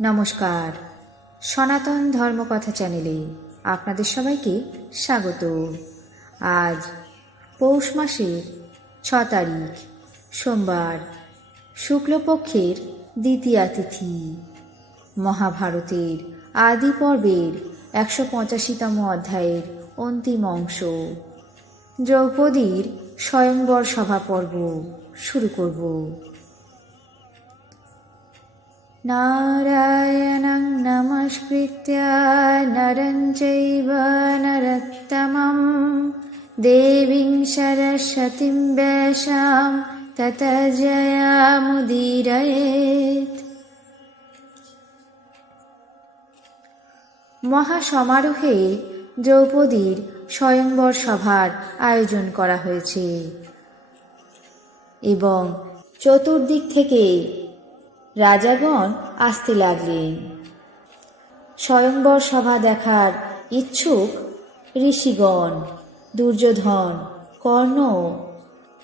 নমস্কার। সনাতন ধর্মকথা চ্যানেলে আপনাদের সবাইকে স্বাগত। আজ পৌষ মাসের ছ তারিখ, সোমবার, শুক্লপক্ষের দ্বিতীয়া তিথি। মহাভারতের আদি পর্বের একশো পঁচাশিতম অধ্যায়ের অন্তিম অংশ। দ্রৌপদীর স্বয়ংবর সভা পর্ব শুরু করব। नारायणं नमस्कृत्य नरं चैव नरोत्तमं देवीं सरस्वतीं वेषां तत जयामुदीरयेत् মহাসমারোহে দ্রৌপদীর স্বয়ংবর সভার আয়োজন করা হয়েছে এবং চতুর্দিক থেকে রাজাগণ আসতে লাগলেন। স্বয়ংবর সভা দেখার ইচ্ছুক ঋষিগণ, দুর্যোধন, কর্ণ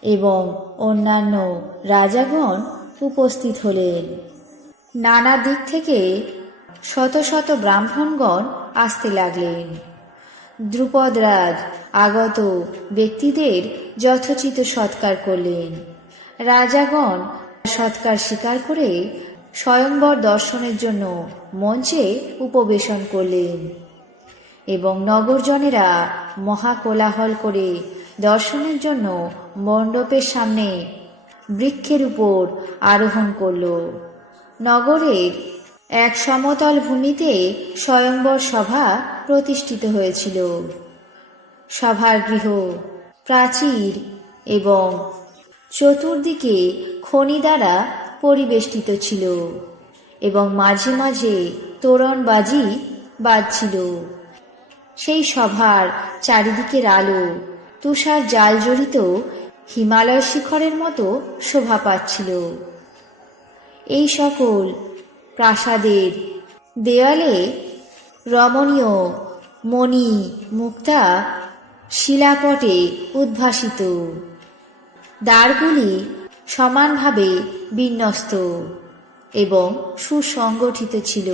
এবং অন্যান্য রাজাগণ উপস্থিত হলেন। নানা দিক থেকে শত শত ব্রাহ্মণগণ আসতে লাগলেন। দ্রুপদরাজ আগত ব্যক্তিদের যথোচিত সৎকার করলেন। রাজাগণ সৎকার স্বীকার করে স্বয়ংবর দর্শনের জন্য মঞ্চে উপবেশন করলেন। এবং নগরজনেরা মহাকোলাহল করে দর্শনের জন্য মণ্ডপের সামনে বৃক্ষের উপর আরোহণ করল। নগরের এক সমতল ভূমিতে স্বয়ংবর সভা প্রতিষ্ঠিত হয়েছিল। সভার গৃহ প্রাচীর এবং চতুর্দিকে খনি দ্বারা পরিবেষ্টিত ছিল এবং মাঝে মাঝে তোরণবাজি বাজছিল সেই সভার চারিদিকের আলো তুষার জাল জড়িত হিমালয় শিখরের মতো শোভা পাচ্ছিল। এই সকল প্রাসাদের দেয়ালে রমণীয় মণি মুক্তা শিলাপটে উদ্ভাসিত। দ্বারগুলি সমানভাবে বিন্যস্ত এবং সুসংগঠিত ছিল।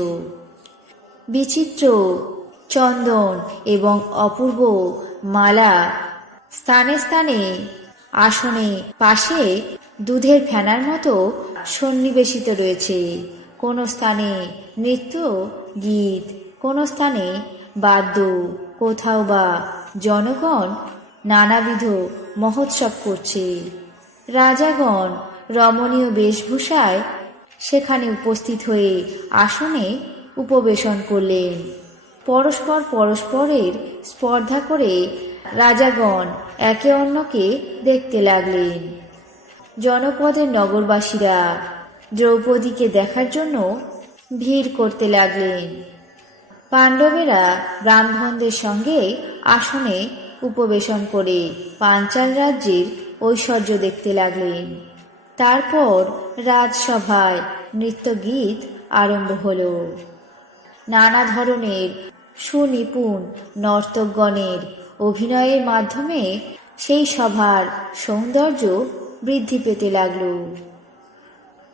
বিচিত্র চন্দন এবং অপূর্ব মালা স্থানে স্থানে আসনে পাশে দুধের ফেনার মতো সন্নিবেশিত রয়েছে। কোনো স্থানে নৃত্য, গীত, কোনো স্থানে বাদ্য, কোথাও বা জনগণ নানাবিধ মহোৎসব করছে। রাজাগণ রমণীয় বেশভূষায় সেখানে উপস্থিত হয়ে আসনে উপবেশন করলেন। পরস্পর পরস্পরের স্পর্ধা করে রাজাগণ একে অন্যকে দেখতে লাগলেন। জনপদের নগরবাসীরা দ্রৌপদীকে দেখার জন্য ভিড় করতে লাগলেন। পাণ্ডবেরা ব্রাহ্মণদের সঙ্গে আসনে উপবেশন করে পাঞ্চাল রাজ্যের ঐশ্বর্য দেখতে লাগলেন। তারপর রাজসভায় নৃত্যগীত আরম্ভ হল। নানা ধরনের সুনিপুণ নর্তকগণের অভিনয়ের মাধ্যমে সেই সভার সৌন্দর্য বৃদ্ধি পেতে লাগল।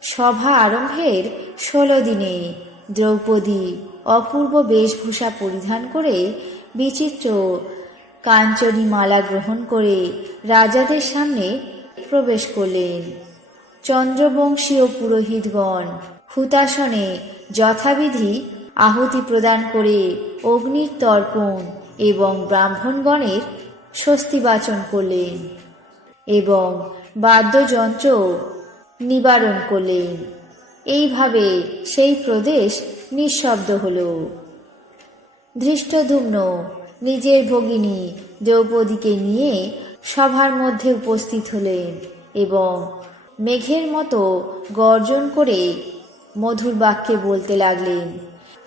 সভা আরম্ভের ষোলো দিনে দ্রৌপদী অপূর্ব বেশভূষা পরিধান করে বিচিত্র কাঞ্চনী মালা গ্রহণ করে রাজাদের সামনে প্রবেশ করলেন। চন্দ্রবংশীয় পুরোহিতগণ হুতাসনে যথাবিধি আহুতি প্রদান করে অগ্নির তর্পণ এবং ব্রাহ্মণগণের স্বস্তি বাচন করলেন এবং বাদ্যযন্ত্র নিবারণ করলেন। এইভাবে সেই প্রদেশ নিঃশব্দ হল। ধৃষ্টধুম্ন, নিজের ভগিনী দ্রৌপদীকে নিয়ে সভার মধ্যে উপস্থিত হলেন এবং মেঘের মতো গর্জন করে মধুর বাক্যে বলতে লাগলেন,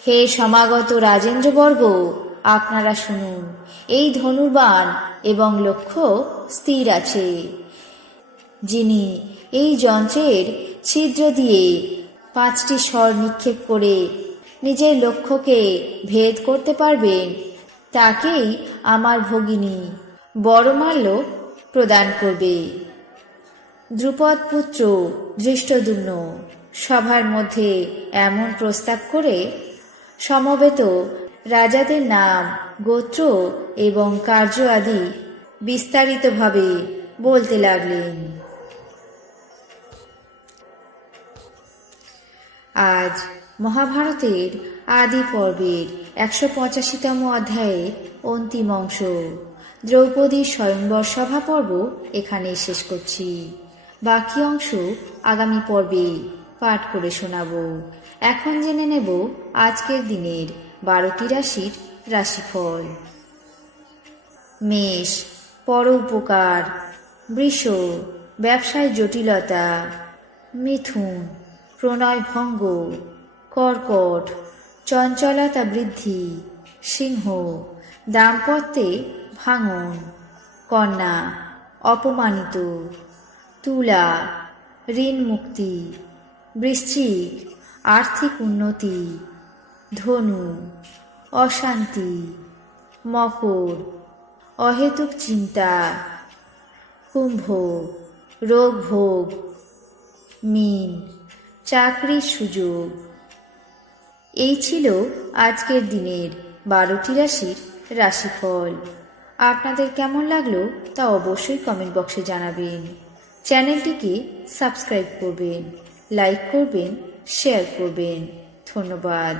হে সমাগত রাজেন্দ্রবর্গ, আপনারা শুনুন, এই ধনুর্বাণ এবং লক্ষ্য স্থির আছে। যিনি এই যন্ত্রের ছিদ্র দিয়ে পাঁচটি স্বর নিক্ষেপ করে নিজের লক্ষ্যকে ভেদ করতে পারবেন তাকেই আমার ভগিনী বড়মাল্য প্রদান করবে। দ্রুপদ পুত্র ধৃষ্টদুম্ন, সভার মধ্যে এমন প্রস্তাব করে সমবেত রাজাদের নাম, গোত্র এবং কার্য আদি বিস্তারিতভাবে বলতে লাগলেন। আজ মহাভারতের আদি পর্বের একশো পঁচাশিতম অধ্যায়ের অন্তিম অংশ। দ্রৌপদীর স্বয়ংবর সভা পর্ব এখানে শেষ করছি। বাকি অংশ আগামী পর্বে পাঠ করে শোনাব। এখন জেনে নেব আজকের দিনের বারোটি রাশির রাশিফল। মেষ পর উপকার বৃষ, ব্যবসায় জটিলতা, মিথুন প্রণয় ভঙ্গ কর্কট, চঞ্চলতা বৃদ্ধি, সিংহ, দাম্পত্যে ভাঙন, কন্যা, অপমানিত, তুলা, ঋণ মুক্তি, বৃশ্চিক, আর্থিক উন্নতি, ধনু, অশান্তি, মকর, অহেতুক চিন্তা, কুম্ভ, রোগ ভোগ, মিন, চাকরির সুযোগ। এই ছিল আজকের দিনের বারোটি রাশির রাশিফল। আপনাদের কেমন লাগল তা অবশ্যই কমেন্ট বক্সে জানাবেন। চ্যানেলটিকে সাবস্ক্রাইব করবেন লাইক করবেন শেয়ার করবেন। ধন্যবাদ।